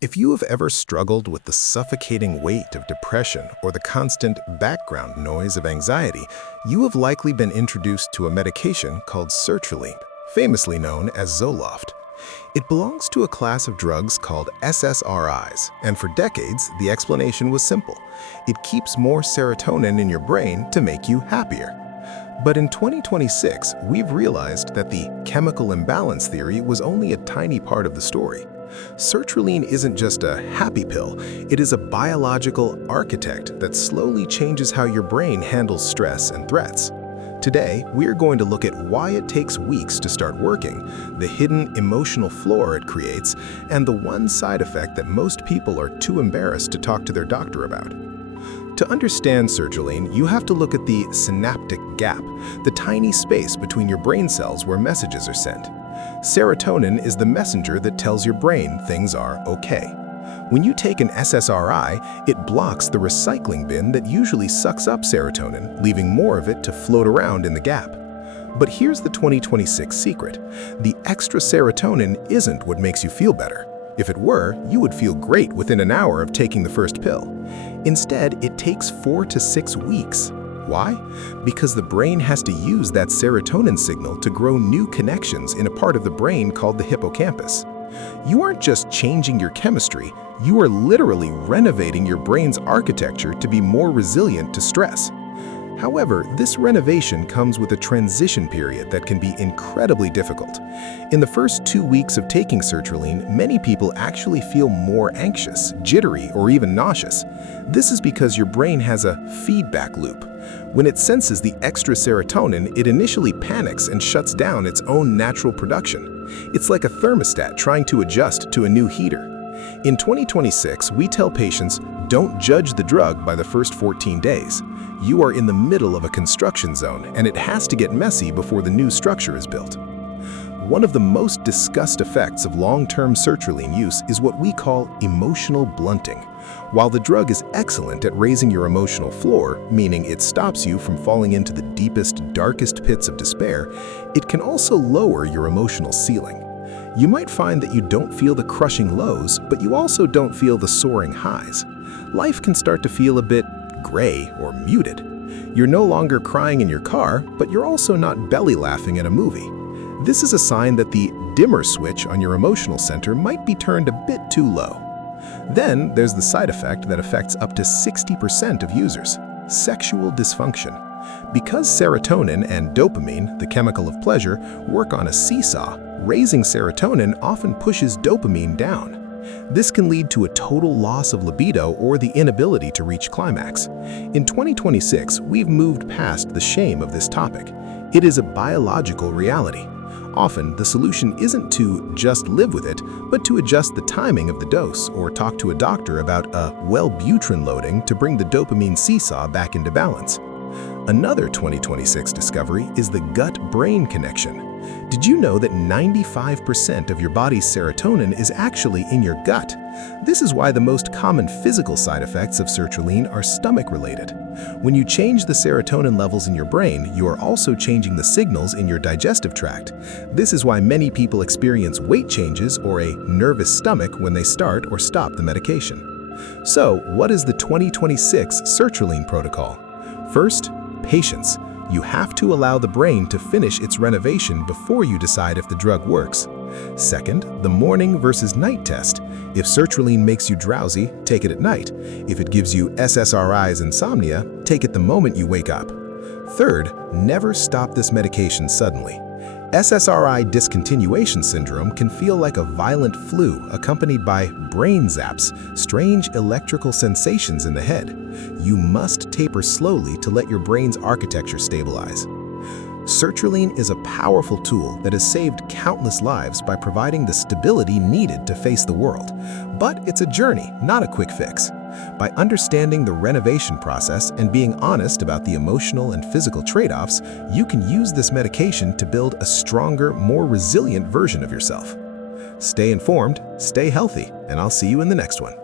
If you have ever struggled with the suffocating weight of depression or the constant background noise of anxiety, you have likely been introduced to a medication called sertraline, famously known as Zoloft. It belongs to a class of drugs called SSRIs, and for decades, the explanation was simple. It keeps more serotonin in your brain to make you happier. But in 2026, we've realized that the chemical imbalance theory was only a tiny part of the story. Sertraline isn't just a happy pill, it is a biological architect that slowly changes how your brain handles stress and threats. Today, we're going to look at why it takes weeks to start working, the hidden emotional floor it creates, and the one side effect that most people are too embarrassed to talk to their doctor about. To understand sertraline, you have to look at the synaptic gap, the tiny space between your brain cells where messages are sent. Serotonin is the messenger that tells your brain things are okay. When you take an SSRI, it blocks the recycling bin that usually sucks up serotonin, leaving more of it to float around in the gap. But here's the 2026 secret. The extra serotonin isn't what makes you feel better. If it were, you would feel great within an hour of taking the first pill. Instead, it takes 4 to 6 weeks. Why? Because the brain has to use that serotonin signal to grow new connections in a part of the brain called the hippocampus. You aren't just changing your chemistry, you are literally renovating your brain's architecture to be more resilient to stress. However, this renovation comes with a transition period that can be incredibly difficult. In the first 2 weeks of taking sertraline, many people actually feel more anxious, jittery, or even nauseous. This is because your brain has a feedback loop. When it senses the extra serotonin, it initially panics and shuts down its own natural production. It's like a thermostat trying to adjust to a new heater. In 2026, we tell patients, don't judge the drug by the first 14 days. You are in the middle of a construction zone, and it has to get messy before the new structure is built. One of the most discussed effects of long-term sertraline use is what we call emotional blunting. While the drug is excellent at raising your emotional floor, meaning it stops you from falling into the deepest, darkest pits of despair, it can also lower your emotional ceiling. You might find that you don't feel the crushing lows, but you also don't feel the soaring highs. Life can start to feel a bit gray or muted. You're no longer crying in your car, but you're also not belly laughing at a movie. This is a sign that the dimmer switch on your emotional center might be turned a bit too low. Then there's the side effect that affects up to 60% of users: sexual dysfunction. Because serotonin and dopamine, the chemical of pleasure, work on a seesaw, raising serotonin often pushes dopamine down. This can lead to a total loss of libido or the inability to reach climax. In 2026, we've moved past the shame of this topic. It is a biological reality. Often, the solution isn't to just live with it, but to adjust the timing of the dose or talk to a doctor about a Wellbutrin loading to bring the dopamine seesaw back into balance. Another 2026 discovery is the gut-brain connection. Did you know that 95% of your body's serotonin is actually in your gut? This is why the most common physical side effects of sertraline are stomach-related. When you change the serotonin levels in your brain, you are also changing the signals in your digestive tract. This is why many people experience weight changes or a nervous stomach when they start or stop the medication. So, what is the 2026 sertraline protocol? First, patience. You have to allow the brain to finish its renovation before you decide if the drug works. Second, the morning versus night test. If sertraline makes you drowsy, take it at night. If it gives you SSRIs insomnia, take it the moment you wake up. Third, never stop this medication suddenly. SSRI discontinuation syndrome can feel like a violent flu accompanied by brain zaps, strange electrical sensations in the head. You must taper slowly to let your brain's architecture stabilize. Sertraline is a powerful tool that has saved countless lives by providing the stability needed to face the world. But it's a journey, not a quick fix. By understanding the renovation process and being honest about the emotional and physical trade-offs, you can use this medication to build a stronger, more resilient version of yourself. Stay informed, stay healthy, and I'll see you in the next one.